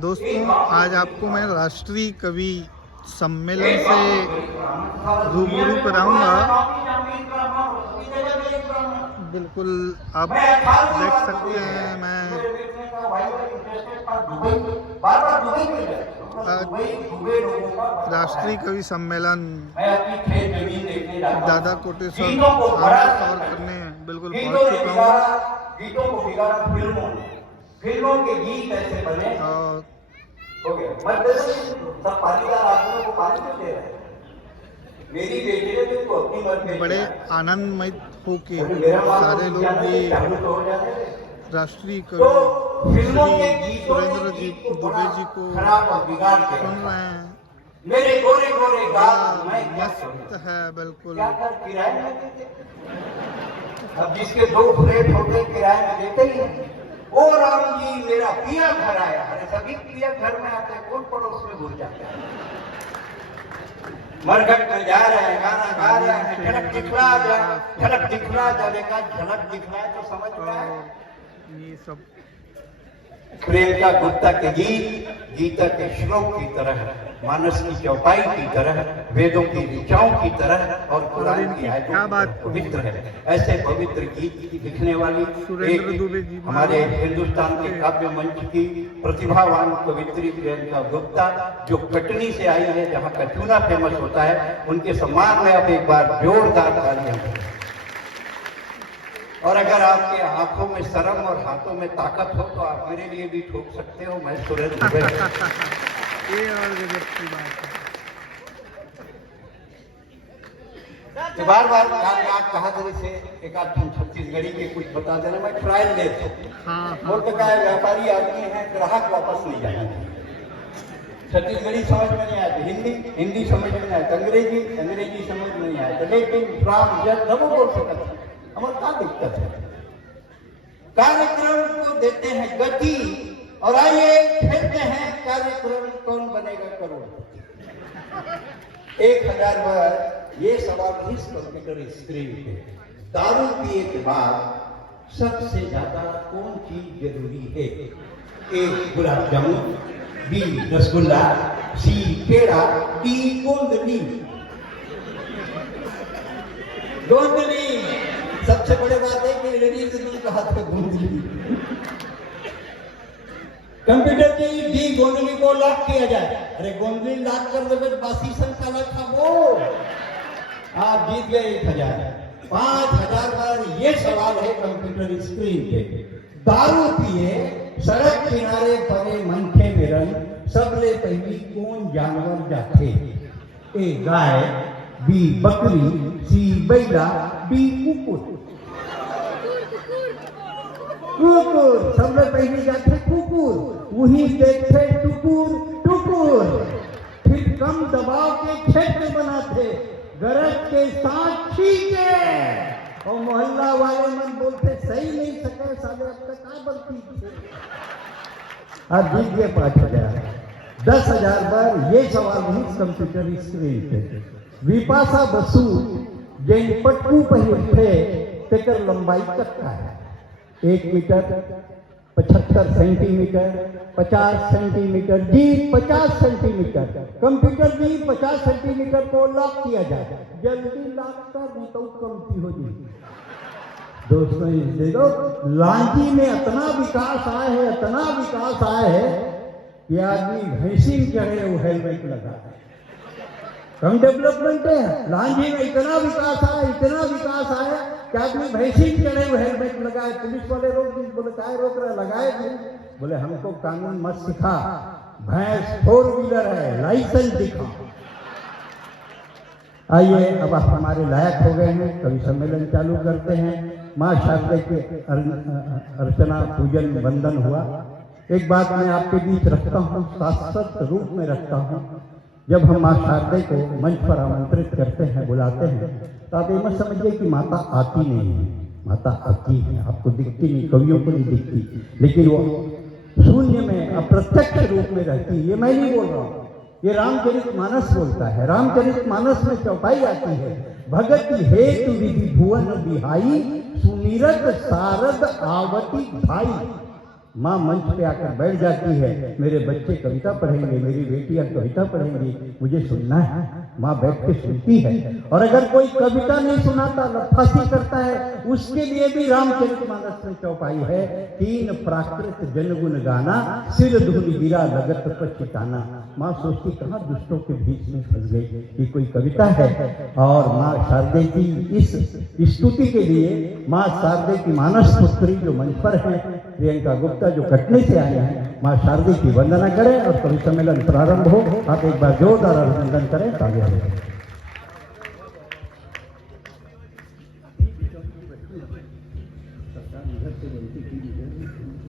दोस्तों, आज आपको मैं राष्ट्रीय कवि सम्मेलन से रूबरू कराऊंगा। बिल्कुल आप देख सकते हैं, मैं राष्ट्रीय कवि सम्मेलन दादा कोटेश्वर आनंद सौर करने बिल्कुल पहुंच चुका हूँ। फिल्मों के गीत ऐसे बने और सब पानीदार आदमियों को पानी क्यों दे रहे हैं? मेरी बेटी ने तुमको अपनी मर्जी बड़े आनंदमय हो के सारे लोग भी राष्ट्रीय कवि सुरेंद्र जी दुबे जी को सुन रहे हैं। मेरे गोरे गोरे गाल मस्त है बिल्कुल। अब जिसके दो फ्लैट होते किराए में देते ही हैं। ओ राम जी मेरा पिया घर आया। अरे सभी पिया घर में आते हैं, कौन पड़ोस में भूल जाता है? मरघट में जा रहे हैं, गाना गा रहे हैं, झलक दिखला जा, झलक दिखला जा, देखा झलक दिखलाए तो समझ में आया। ये सब प्रियंका गुप्ता के गीत गीता के श्लोक की तरह, मानस की चौपाई की तरह, वेदों की ऋचाओं की तरह और कुरान की आयतों की तरह पवित्र है। ऐसे पवित्र गीत लिखने वाली एक हमारे हिंदुस्तान के काव्य मंच की प्रतिभावान कवित्री प्रियंका गुप्ता, जो कटनी से आई है, जहाँ का चूना फेमस होता है, उनके सम्मान में अब एक बार जोरदार तालियां। और अगर आपके आंखों में शर्म और हाथों में ताकत हो तो आप मेरे लिए भी ठोक सकते हो। मैं सुरेंद्र दुबे ये और गजब की बात है। बार बार कहा से एक आध छत्तीसगढ़ी के कुछ बता देना, मैं ट्रायल लेता हूँ। मुल्क का व्यापारी आदमी है, ग्राहक वापस नहीं जाना। छत्तीसगढ़ी समझ में नहीं आया तो हिंदी समझ में नहीं आया तो अंग्रेजी समझ में नहीं आया तो लेकिन फ्रांस जब वो बोल सकता है। हमारा क्या दिक्कत है? कार्यक्रम को देते हैं गति और आइए खेलते हैं कार्यक्रम कौन बनेगा करोड़पति। 1000 बार ये सवाल इस कंप्यूटर स्क्रीन पे, दारू पिए के बाद सबसे ज्यादा कौन चीज जरूरी है? A gulab jamun, B rasgulla, C peda, D गोंदली। सबसे बड़ी बात है कि लेडीज ने कहा था गोंदली। कंप्यूटर की डी गोंदली को लॉक किया जाए। अरे गोंदली लॉक कर दे, बासी संख्या लखा वो आप जीत गए 1000। 5000 बार ये सवाल है कंप्यूटर स्क्रीन पे। दारू पिए सड़क किनारे पड़े मनखे मेरन, सबले पहली कौन जानवर जाते? ए गाय, बी बकरी, सी बैला, डी कुकुर। कुकुर सबसे पहले जाते कुकुर, वही देखते टुकुर टुकुर। फिर कम दबाव के क्षेत्र बनाते, गरज के साथ छीके और मोहल्ला वाले मन बोलते सही नहीं सके साले, अब तक क्या बल्कि अब जीत गए 5000। 10,000 बार ये सवाल ही कंप्यूटर स्क्रीन पे। विपाशा बसु जैन पट्टू पहिर थे, तेकर लंबाई तक का है 1 मीटर 75 सेंटीमीटर, 50 सेंटीमीटर जी 50 सेंटीमीटर। कंप्यूटर जी 50 सेंटीमीटर को लॉक किया जाए, जल्दी लॉक कर नहीं तो कमती हो जाएगी। दोस्तों देखो, लांजी में इतना विकास आया है, इतना विकास आया है कि आदमी भैंसी चढ़े वो हेलमेट लगा। कम डेवलपमेंट है, लांजी में इतना विकास आया, इतना विकास आया कि आदमी भैंसी चढ़े वो हेलमेट लगाए। पुलिस वाले रोक दी, बोले क्या रोक रहे? लगाए थे। बोले हमको कानून मत सिखा, भैंस 4 व्हीलर है, लाइसेंस दिखा। आइए अब आप हमारे लायक हो गए हैं, कवि सम्मेलन चालू करते हैं। माँ शारदा के अर्चना पूजन वंदन हुआ। एक बात मैं आपके बीच रखता हूँ, शाश्वत रूप में रखता हूँ। जब हम माँ शारदा को मंच पर आमंत्रित करते हैं, बुलाते हैं, तो आप ये मत समझिए कि माता आती नहीं है। माता आती है, आपको दिखती नहीं, कवियों को नहीं दिखती, लेकिन वो शून्य में अप्रत्यक्ष रूप में रहती है। ये मैं नहीं बोल रहा हूँ, ये रामचरितमानस बोलता है। रामचरितमानस में चौपाई आती है, भगत हेतु विधि भुवन बिहाई, सुमिरत सारद आवती भाई। माँ मंच पे आकर बैठ जाती है, मेरे बच्चे कविता पढ़ेंगे, मेरी बेटियां कविता पढ़ेंगी, मुझे सुनना है। माँ बैठ के सुनती है। और अगर कोई कविता नहीं सुनाता, लफासी करता है, उसके लिए भी रामचरितमानस में चौपाई है, 3 प्राकृत जनगुण गाना, सिर धुन गिरा लगत पछताना। माँ सोचती कहाँ दुष्टों के बीच में फंस गई, ये कोई कविता है। और माँ शारदे की इस स्तुति के लिए माँ शारदे की मानस पुत्री जो मंच पर है, प्रियंका गुप्ता जो कटनी से आए हैं, माँ शारदे की वंदना करें और कवि सम्मेलन प्रारंभ हो। आप एक बार जोरदार अभिनंदन करें। तालियां बजाएं।